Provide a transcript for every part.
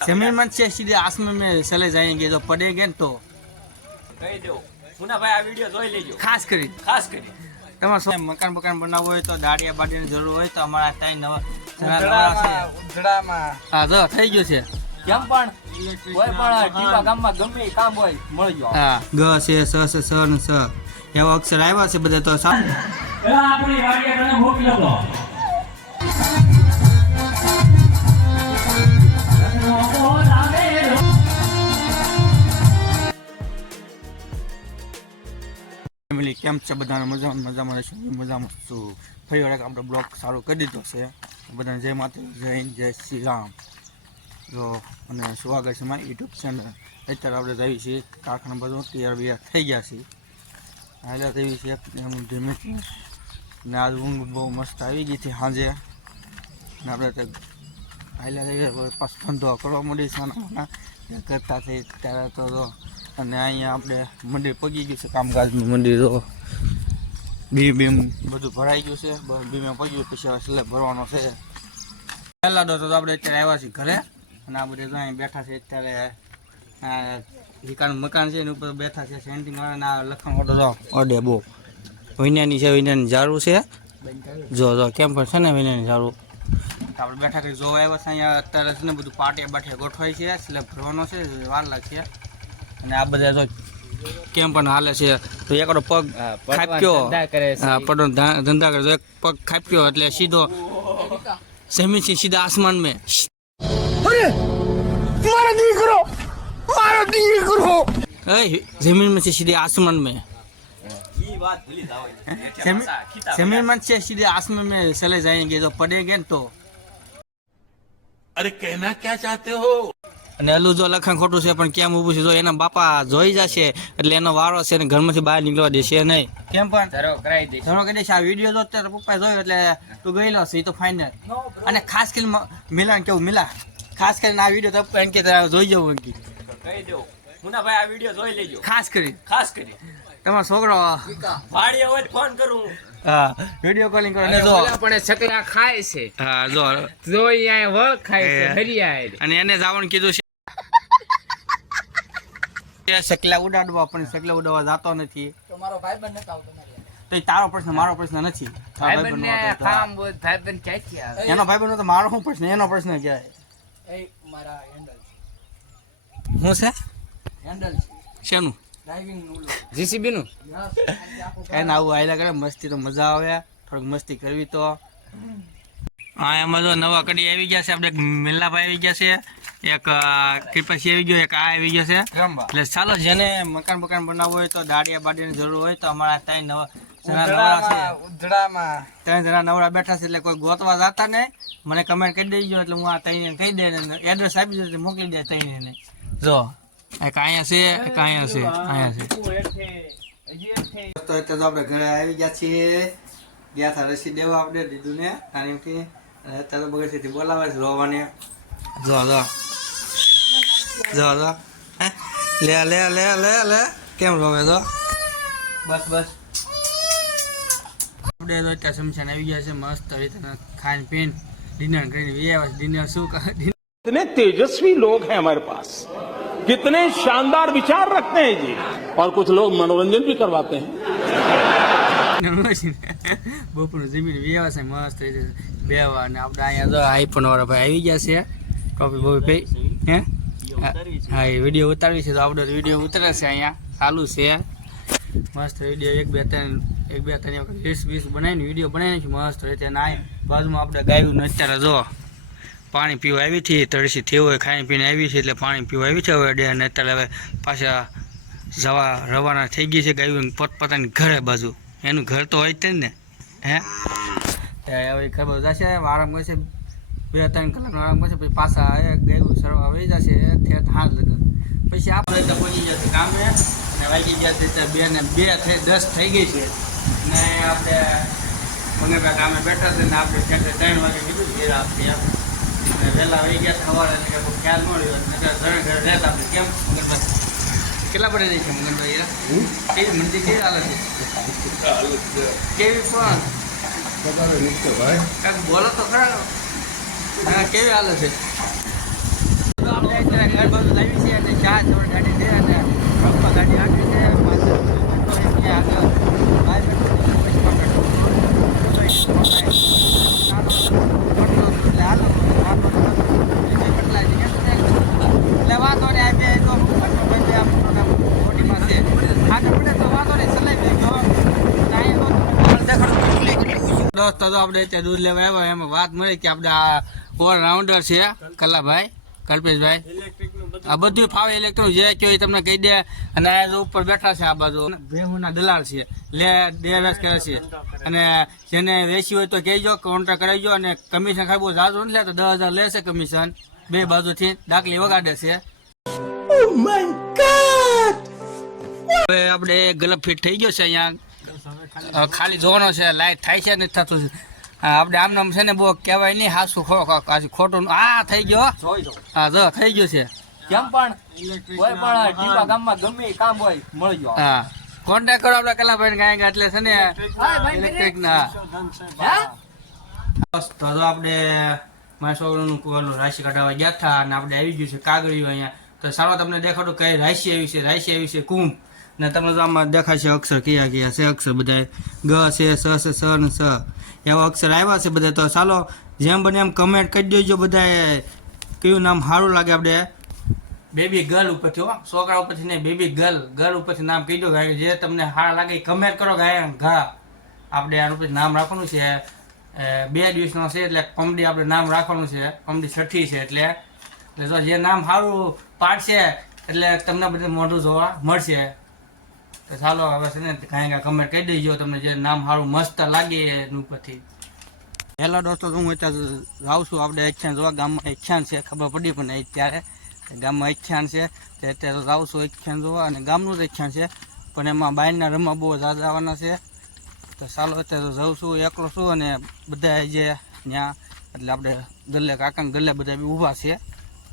जमीन मन से सीधे आसमान में चले जाएंगे जो पड़ेंगे तो કહી દો મુના ભાઈ આ વિડિયો જોઈ લેજો खास કરી તમારે મકાન બનાવવું હોય તો દાડિયા બાડિયાની જરૂર હોય તો અમારા ત્યાં નવા ઉધડામાં હા જો થઈ ગયું છે કેમ પણ કોઈ પણ ટીપા ગામમાં ગમે એ કામ હોય મળજો હા ગ છે સ છે સ ને સ એવા અક્ષર આવ્યા છે બધા તો આપણી વાડીએ તને મોકલ્યો તો ફેમિલી કેમ છે બધાને મજામાં રહેશે મજામાં છું ફરી વાર આપણે બ્લોગ સારું કરી દીધો છે બધાને જય માતા જય હિન્દ જય શ્રી રામ જો અને સ્વાગત છે મારી યુટ્યુબ ચેનલ અત્યારે આપણે જઈએ છીએ કારખાના બધું તૈયાર બિયાર થઈ ગયા છીએ હાલ્યા તેવી છે એમ ધીમે ને આજ ઊંઘ બહુ મસ્ત આવી ગઈ હતી સાંજે ને આપણે હાલ્યા થઈ ગયા પાછો ધંધો કરવા મળી છે કરતા થઈ ત્યારે તો અને અહીંયા આપણે મંદિર પગી ગયું છે કામકાજનું મંદિર બીમ બધું ભરાઈ ગયું છે બીમે પગ્યું પછી હવે સ્લેબ ભરવાનો છે પહેલા તો આપણે અત્યારે આવ્યા છીએ ઘરે અને આ બધે અહીં બેઠા છે અત્યારે વિકાનું મકાન છે એની ઉપર બેઠા છે સેન્ટિંગ વાળા લખણ ઓર્ડર અડે બહુ વિનાની છે વિનાની ઝાડું છે જો કેમ પણ છે ને વિનાની ઝાડું આપણે બેઠા કરી જોવા આવ્યા છે અહીંયા અત્યારે છે ને બધું પાટિયા બાટિયા ગોઠવાય છે સ્લેબ ભરવાનો છે વાર લાગશે અને આ બધા તો કેમ પણ હાલે છે તો એકડો પગ ખાપ્યો પડો ધંધા કરે તો એક પગ ખાપ્યો એટલે સીધો જમીન થી સીધા આસમાન में जमीन में से सीधे आसमान में जमीन में से सीधे आसमान में चले जाएंगे तो पड़ेंगे तो अरे कहना क्या चाहते हो અને એલું જો લખણ ખોટું છે પણ કેમ ઊભું છે જો એના બાપા જોઈ જશે એટલે એનો વારો છે ને ઘરમાંથી બહાર નીકળવા દેશે નહીં કેમ પણ ધરો કરી દઈશ આ વિડીયો જો અત્યારે પપ્પાએ જોયો એટલે તું ગયેલો છે એ તો ફાઇનલ અને ખાસ કરીને મિલાન કેવું મિલા ખાસ કરીને આ વિડીયો તો પપ્પા એમ કે જોઈ જવું એમ કહી દો મુના ભાઈ આ વિડિયો જોઈ લેજો ખાસ કરી તમારો છોકરો વાડીએ હોય ફોન કરું હા વિડીયો કોલિંગ કરો ને જો પણ છકરા ખાય છે હા જો અહીંયા વળ ખાય છે હરિયા અને એને જવાનું કીધું છે શકલા ઉડાડવા પણ શકલા ઉડાડવા જાતો નથી તો મારો ભાઈબંધ નતો આવતો તો એ તારો પ્રશ્ન મારો પ્રશ્ન નથી ભાઈબંધને કામ બોલ ભાઈબંધ ક્યાંથી આવે એનો ભાઈબંધ તો મારો શું પ્રશ્ન એનો પ્રશ્ન ક્યાં એ મારા હેન્ડલ શું છે હેન્ડલ શેનું ડ્રાઇવિંગ નું જીસીબી નું એને આવું આયલા કરે મસ્તી તો મજા આવે થોડીક મસ્તી કરવી તો હા એમાં જો નવા કડી આવી ગયા છે આપણે મિલ્લાભાઈ આવી ગયા છે એક કૃપાસી આવી ગયો એક આ આવી ગયો છે એટલે ચાલો જેને મકાન બનાવવું હોય તો દાડિયા બાડિયાની જરૂર હોય તો અમારા ત્યાં નવા ઉધડામાં 3 જણા નવરા બેઠા છે એટલે કોઈ ગોતવા જતા ને મને કમેન્ટ કરી દેજો એટલે હું આ તઈને કહી દે એડ્રેસ આપી દે મોકલી દે તઈને જો એક અહીંયા છે તો એટલે આપણે ઘરે આવી ગયા છીએ ગયા હતા રસી દેવા આપણે દીધું ને તારીમથી અને અત્યારે બગડથી બોલાવે છે રોવાને જો લે કેમ રોવે તો બસ આપણે તો અત્યારે સમસાન આવી ગયા છે મસ્ત રીતે ખાઈને પીને ડિનર કરીને ડિનર શું कितने तेजस्वी लोग हैं हमारे पास कितने शानदार विचार रखते हैं जी और कुछ लोग मनोरंजन भी करवाते हैं બપોરનું જમીન વ્યવહાર છે મસ્ત રીતે બેવા અને આપણે અહીંયા તો આઈફોન વાળા ભાઈ આવી ગયા છે ટોપી બોપી ભાઈ હે હા એ વિડીયો ઉતારવી છે તો આપણે વિડીયો ઉતરે છે અહીંયા ચાલુ છે મસ્ત વિડીયો એક બે ત્રણ વખત રીલ્સ બનાવીને વિડીયો બનાવીને મસ્ત રીતે અને આ બાજુમાં આપણે ગાયું અત્યારે જો પાણી પીવા આવી હતી તળસી થયું હોય ખાઈ પીને આવી છે એટલે પાણી પીવા આવી છે હવે અને અત્યારે હવે પાછા રવાના થઈ ગઈ છે ગાયું પોતપોતાની ઘરે બાજુ એનું ઘર તો હોય જ ને હે હવે ખબર જશે આરામ કરશે 2-3 કલાકનો આરામ કરશે પછી પાછા ગાયું સરવા આવી જશે હાથ લગન પછી આપણે તો પહોંચી જશે કામે અને વાગી ગયા 2 ને 10 થઈ ગઈ છે ને આપણે મંગળવાર કામે બેઠા છે ને આપણે 3 વાગે કીધું ઘેર આપીએ વહેલા આવી ગયા સવારે એટલે ખ્યાલ ન રહ્યો ઘરે રહેતા આપણે કેમ મંગળવાર કેટલા પડે રહી છે મંગળભાઈ કેવી મંદિર કેવી હાલત છે કેવી પણ બોલો તો ખરા કેવી હાલત છે આપણે અત્યારે ઘર બાજુ લાવી છે અને ચા જોડ ગાડી છે અને ટ્રકમાં ગાડી આખી છે પાછળ આગળ બાય એટલે વાંધો ને આ બે તો મોટીમાં છે આગળ પડે તો વાંધો નહીં ચલાવી દોસ્તો તો આપણે ત્યાં દૂધ લેવા આવ્યા એમાં વાત મળી કે આપણે આ ઓલરાઉન્ડર છે કલાભાઈ કલ્પેશભાઈ આ બધું ફાવે ઇલેક્ટ્રોનિક જે કહ્યું એ તમને કહી દે અને આ ઉપર બેઠા છે આ બાજુ ભેહુના દલાલ છે દે વેસ કરે છે અને જેને વેચી હોય તો કહેજો કાઉન્ટર કરાવજો અને કમિશન ખાલી બહુ ઝાઝું નથી લેતો 10,000 લેશે કમિશન બે બાજુથી દાખલી વગાડે છે હવે આપણે ગલપ ફિટ થઈ ગયો છે અહીંયા ખાલી જોવાનો છે લાઈટ થાય છે નથી થતું આપણે આમ નામ છે ને બહુ કહેવાય નહીં હાસું ખોટું આ થઈ ગયો હા જો થઈ ગયું છે કેમ પણ કોઈ પણ ટીપા ગામમાં ગમે એ કામ હોય મળી જાવ. હા કોન્ટેક્ટ કરો આપણે કલાભાઈ ગાય એટલે છે ને ઇલેક્ટ્રિક ના બસ તો આપણે મારા છોકરાનું રાશિ કઢાવવા ગયા હતા અને આપણે આવી ગયું છે કાગળિયું અહીંયા તો સારો તમને દેખાડું કઈ રાશિ આવી છે કુંભ ને તમને તો આમાં દેખાશે અક્ષર કયા છે અક્ષર બધા ગ છે સ છે સ ને સ એવા અક્ષર આવ્યા છે બધા તો ચાલો જેમ બને એમ કમેન્ટ કરી દેજો બધા કયું નામ સારું લાગે આપણે બેબી ગર્લ ઉપરથી છોકરા ઉપરથી નહીં બેબી ગર્લ ઉપરથી નામ કહી દો જે તમને સારા લાગે એ કમેન્ટ કરો ઘા આપણે આનું ઉપરથી નામ રાખવાનું છે 2 દિવસનો છે એટલે કોમેડી આપણે નામ રાખવાનું છે કોમેડી 6ઠી છે એટલે જો જે નામ સારું પાડશે એટલે તમને બધું મોઢું જોવા મળશે તો ચાલો હવે છે ને કાંઈ કમેન્ટ કહી દેજો તમને જે નામ સારું મસ્ત લાગે એનું ઉપરથી હેલો દોસ્તો હું અત્યારે જાઉં છું આપણે એખ્યાન જોવા ગામમાં એખ્યાન છે ખબર પડી પણ અત્યારે ગામમાં એખ્યાન છે તે અત્યારે જાઉં છું એખ્યાન જોવા અને ગામનું જ એખ્યાન છે પણ એમાં બાયના રમવા બહુ ઝાઝા આવવાના છે તો ચાલો અત્યારે જાઉં છું એકલો છું અને બધા જે ત્યાં એટલે આપણે ગલ્લે કાકાને ગલ્લે બધા બી ઊભા છે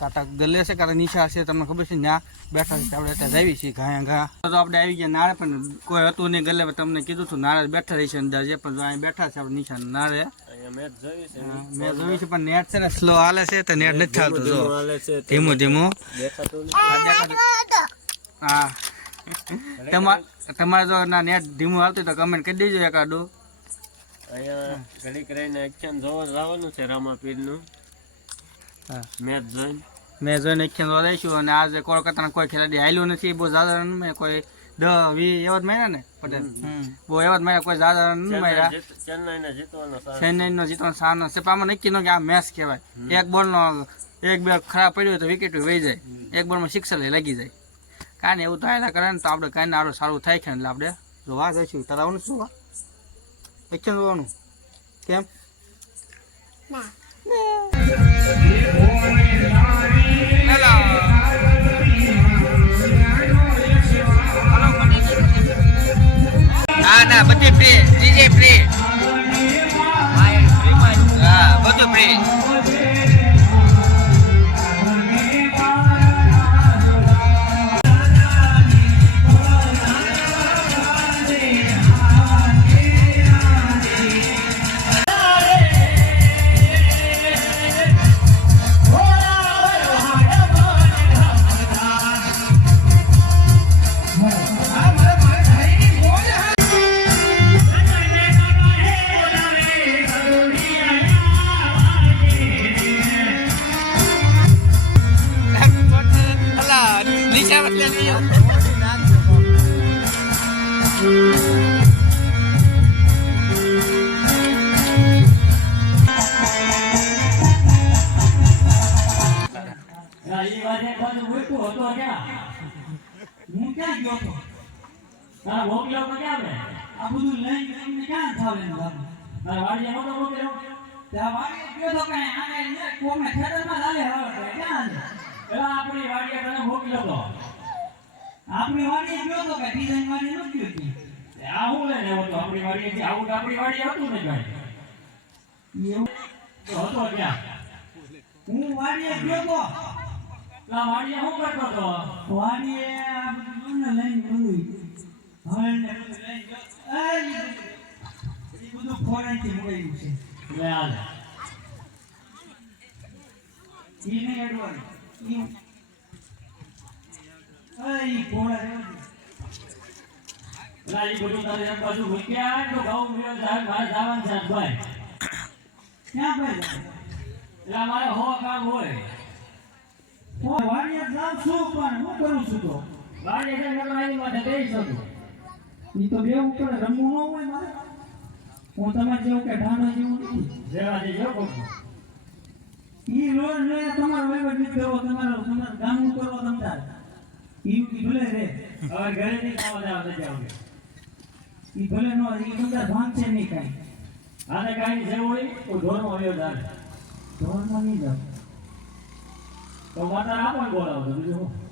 કાકા ગલ્લે છે કાકા નીચા છે તમને ખબર છે ત્યાં બેઠા છે આપણે અત્યારે આવી છીએ ઘા તો આપણે આવી ગયા નાળે પણ કોઈ હતું નહીં ગલ્લે તમને કીધું હતું નાળે બેઠા રહી છે અંદાજે પણ અહીં બેઠા છે આપણે નીચા નાળે મેં જોયું છે પણ નેટ છે ને સ્લો હાલે છે તો નેટ નથી ચાલતું જો ધીમું હા તમારે જો ના નેટ ધીમું હાલતું તો કમેન્ટ કરી દેજો એકાદું અહીંયા ઘડીક રહીને એક્શન જોવા જવાનું છે રામાપીરનું મેં જોઈને એક્શન જોવા જઈશું અને આજે કોલકાતાના કોઈ ખેલાડી હાલ્યું નથી બહુ જ્યાદા રન મેં કોઈ 10-20 એવા જ માર્યા ને પટેલ બહુ એવા જ માર્યા કોઈ જ્યાદા રન નહીં માર્યા ચેન્નઈનો જીતવાનો સાનો છે પણ આમાં નક્કી ન કે આ મેચ કહેવાય એક બોલનો 1-2 ખરાબ પડ્યો તો વિકેટ વહી જાય એક બોલમાં સિક્સર લાગી જાય કાંઈ ને એવું તો હાલ્યા કરે ને તો આપણે કાંઈ ને સારું થાય છે એટલે આપણે જોવા જઈશું તારા આવવાનું શું એક્શન જોવાનું કેમ ના બધી ફ્રી ડીજે ફ્રી હા બધું ફ્રી હું ક્યાં ગયો તો તારા મોકલ્યો તો ક્યાં મે આ બધું લઈને ક્યાં થાવે તારા વાડીએ મોટો મોકલ્યો ત્યાં વાડીએ ગયો તો કઈ આને ને કોમે ખેતરમાં લાલે હવે ક્યાં પેલા આપણી વાડીએ તને મોકલ્યો તો આપણી વાડીએ ગયો તો કે ડિઝાઇન વાડી ન ગયો હતી આ હું લઈને આવ્યો તો આપણી વાડીએ આવું તો આપણી વાડીએ હતું ને ભાઈ એવું તો હતો ક્યાં હું વાડીએ ગયો તો વાડીએ શું કરતો હતો વાડીએ આ બધું લઈને બધું હવે ને બધું લઈને ગયો એ બધું ફોરેનથી મોકલ્યું છે લે હાલ ઈ નહીં એડવાન્સ ઈ ઘોડા પેલા ઈ બધું તારે એક બાજુ મૂક્યા તો ઘઉં મેળ જાય મારે જવાનું છે ભાઈ ક્યાં ભાઈ એટલે મારે હો કામ હોય હું વાડિયા જાઉં છું પણ હું કરું છું તો ગાડી છે નકરાની માથે બેસી શકું ઈ તો બે ઉપર રમવું ન હોય મારે હું તમારે જેવું કે ઢાંડો જેવું નથી જેવા જે જો કહું ઈ રોજ લે તમારો વહીવટ કરો તમારે ગામનું કરો તમતાર ઈ ભલે રે હવે ઘરે થી ખાવા જાવ નથી આવડે ઈ ભલે નો ઈ તમતાર ભાંગશે નહીં કાંઈ આને કાંઈ જેવું હોય તો ઢોરમાં આવ્યો જાય ધોરમાં નહીં જાવ તો માતા આપણને બોલાવો તો બીજું શું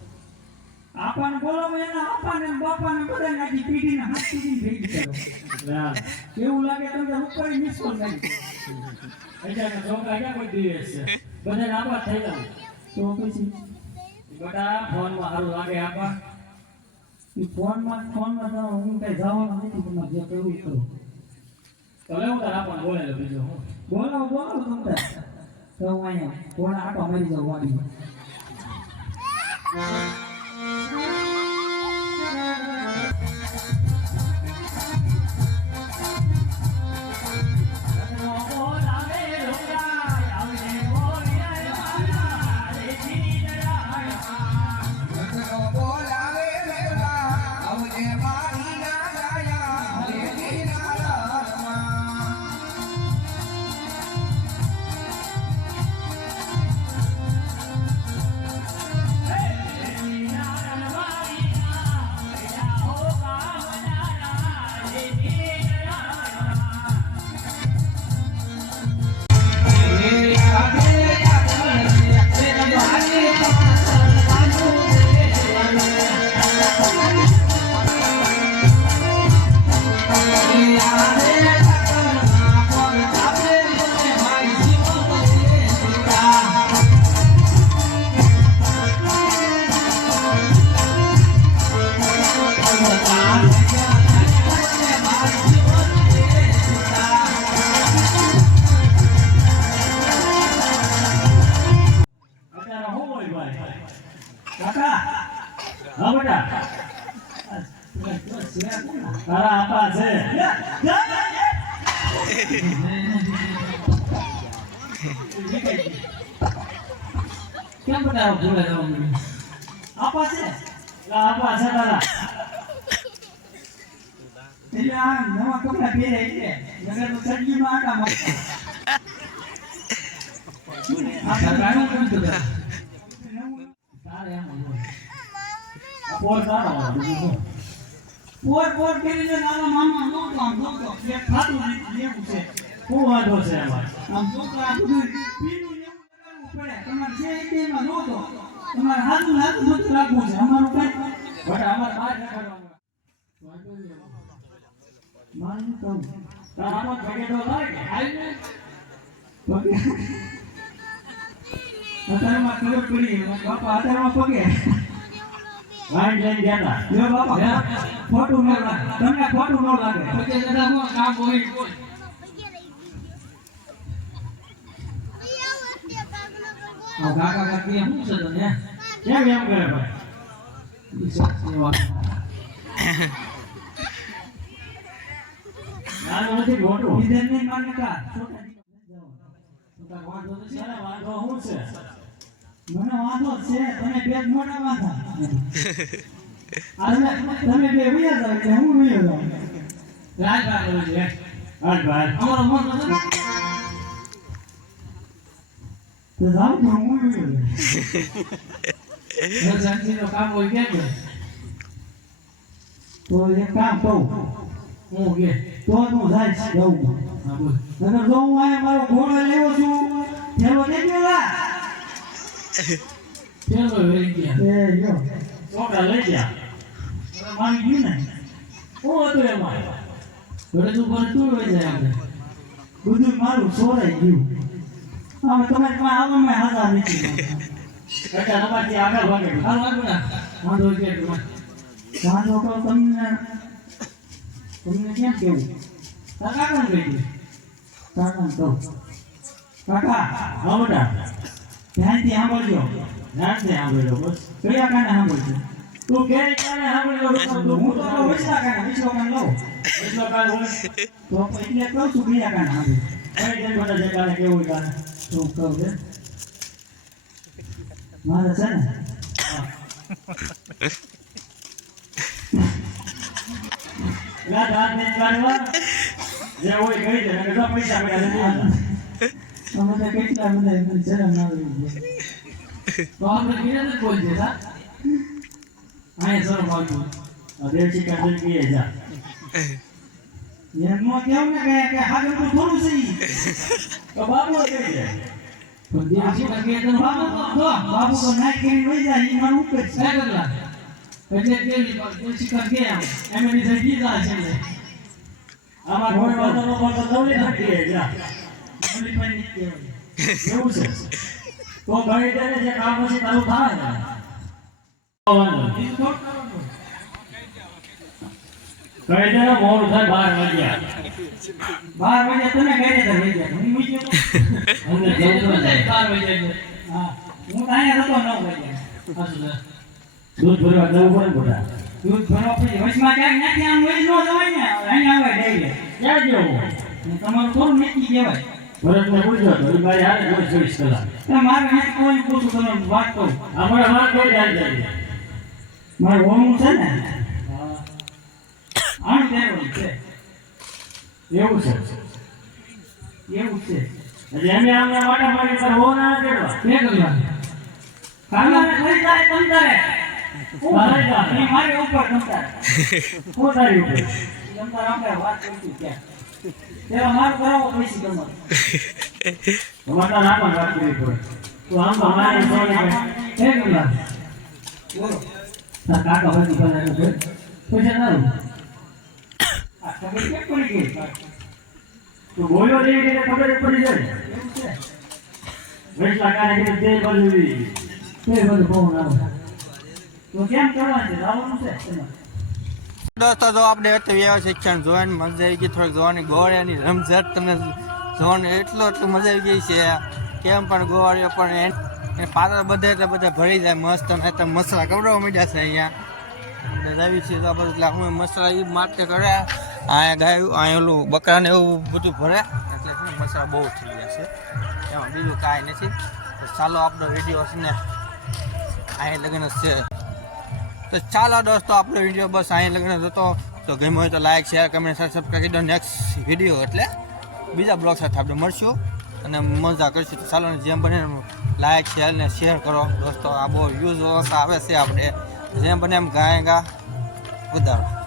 આપણને બોલાવો એના અપાને ને બાપાને બધાને આખી પીઢીને હાથ પીઢી ભેગી કરો ના એવું લાગે તમને ઉપર મિસો થાય અત્યારે છોકરા ક્યાં કોઈ દિવસ છે બધાને આપાત થઈ જવું તો પછી બધા ફોનમાં સારું લાગે આપા ઈ ફોનમાં તો હું કઈ જવાનું નથી તમારે જે કરવું એ કરો તો લેવું તાર આપણને બોલાવી લો બીજું શું બોલાવો તમતાર તો હું અહીંયા ઘોડા આટો મારી જાઉં વાડીમાં કાકા હા બેટા તારા આપા છે કેમ બતાવો ભૂલે જવાનું આપા છે આપા છે તારા એટલે આ નવા કપડા પહેરે એટલે નગર તો સડગીમાં આટા મારતા આ ગાડું કેમ તો તારે એમ હોય પોર તારો બીજું શું પોર કરીને નાના મામા નો કામ દો તો એ ખાતું લેવું છે શું વાંધો છે એમાં આમ જો તો આ બધું પીનું લેવું પડે તમારે જે એમાં નો તો તમારે હાથું બધું રાખવું છે અમારું કઈ બટ અમાર બહાર ન કરવાનું મારું કહું તારા આમાં પેકેટો લાગે કે હાલને પગે અત્યારમાં ખબર પડી બાપા અત્યારમાં પગે વાઈન લઈને ગયા જો બાપા ખોટું ન લાગે તમને ખોટું ન લાગે પછી દાદા હું કામ હોય આ કાકા કાકી શું છે તને કેમ એમ કરે ભાઈ ઈ સેવા નાનું નથી મોટું વિધન ને માન્યતા છોટા છોટા વાંધો નથી તારે વાંધો શું છે મને વાંધો છે તમે બે મોટા વાંધા તમે બે વિયા જાવ એટલે હું વિયો જાવ રાજભાઈ બોલું છે હાલ ભાઈ અમારો મન તો જાવ તો હું વિયો જાવ જાનજી નો કામ હોય કે તો એક કામ કહું હું કે તો તું જાય જાઉં હા બોલ નકર જો હું આયા મારો ઘોડો લેવો છું થેલો દે ગયોલા થેલો લઈ ગયા એ યો છોકરા લઈ ગયા મારી ગયું ને શું હતું એમાં ઘરે તું પર તું લઈ જાય આપણે બધું મારું સોરાઈ ગયું હવે તમારે પાસે આવવામાં હાજા નથી એટલે અમારથી આગળ ભાગે હાલો આગળ વાંધો કે વાંધો કહો તમને કેમ કેવું કાકા કામ કહી કાકા કહું કાકા હા બેટા ધ્યાનથી સાંભળજો ધ્યાનથી સાંભળો બસ. કયા કાને સાંભળશે તું કે કાને સાંભળેલો હું તો વિસલા કાને લઉં એટલો કાન હોય તો એટલે કહું છું કયા કાને સાંભળશે કઈ જણ બધા જે કાને કેવું કાને તો કહું છે મારે છે ને લા દાંત ને કાઢવા જે હોય કહી દે નકર તો પૈસા મળ્યા નહીં અમે તો કેટલા બધા એમને શરમ ના આવી તો આપણે બીજા ને બોલજે સા આય સર બાજુ દેશી કાંદલ કીએ જા એમનો કેમ ને કે હાજર તો થોડું છે ઈ. તો બાબુ કહી દે પણ દેશી કે તો બાબુ તો નાક કરીને વઈ જાય ઈ મારું ઉપર છે કલા એટલે કેવી દેશી કર ગયા એમની જે દીધા છે ને આમાં કોઈ વાતો નો વાતો દોડી નાખીએ જા ઓલી પણ નહીં કહેવાય એવું છે તો કહી દે ને જે કામ પછી તારું થાય ને વાંધો નહીં. બીજું થોડું કરવાનું. કહી દે ને મોડું થાય 12 વાગ્યા 12 વાગે તમે ઘરે તો વઈ જાય હું મૂકી દઉં. અમને એ જવું તો નથી. 12 વાગે હા હું તો અહીંયા હતો 9 વાગે અસલ દૂધ ભરવા જવું પડે ને બધા દૂધ ભરવા પછી વચમાં ક્યાંક નથી આમ વઈ ન જવાય ને અહીંયા આવે ડાયરેક્ટ ક્યાં જવું અને તમારું થોડું નક્કી કહેવાય ભરતને પૂછ્યો તો એ મારી હારે 24 કલાક તો મારે નથી કોઈ પૂછું તમે વાત કહું આપણે વાત કરી જાય મારું હોમું છે ને આનું તેનું છે એવું છે એવું છે એટલે એમને આમને વાટા મારી પર હો ના કેડવા બે કલા કાનાને ખરી જાય તમ તારે મારે જા. એ મારી ઉપર તમ તારે હું તારી ઉપર તમ તારે આપણે વાત કરીશું ત્યાં તેમાં મારું કરાવો પૈસી તમારે તમારા નામ વાત કરી પડે તો આમ તો મારી સોને બે કલા બોલો તાર કાકા ભાઈ બનાવ્યો છે પછી ના આ ખબર કેમ પડી ગઈ તો બોલ્યો જેવી રીતે ખબર જ પડી જાય એવું છે વૈસલા કાને કીધું તે બાજુ તે બધું ફોન આવે તો કેમ કરવાનું છે લાવવાનું છે તમારે દોસ્તો જો આપણે અત્યારે શિક્ષણ જોવાની મજા આવી ગઈ થોડીક જોવાની ગોળિયાની રમઝટ તમને જોવાની એટલું મજા આવી ગઈ છે કેમ પણ ગોળીઓ પણ એને પાત્ર બધે એટલે બધા ભરી જાય મસ્ત અને તો મસાલા કવડાવવા માંડ્યા છે અહીંયા એટલે આવી છે તો આ બધું એટલે હું મસાલા એ માટે કરે અહીંયા ગાયું અહીંયા ઓલું બકરાને એવું બધું ભરે એટલે છે ને મસાલા બહુ થઈ ગયા છે એમાં બીજું કાંઈ નથી તો ચાલો આપણો વિડીયો છે ને અહીંયા લગન છે તો ચાલો દોસ્તો આપણો વિડીયો બસ અહીં લગ્ન હતો તો ગમ્યો હોય તો લાઈક શેર કમેન્ટ સબસ્ક્રાઈબ કરી દો નેક્સ્ટ વિડીયો એટલે બીજા બ્લોગ સાથે આપણે મળશું અને મજા કરીશું તો ચાલો ને જેમ બને લાઈક શેર ને શેર કરો દોસ્તો આ બહુ યુઝ આવે છે આપણે જેમ બને એમ ગાય વધારો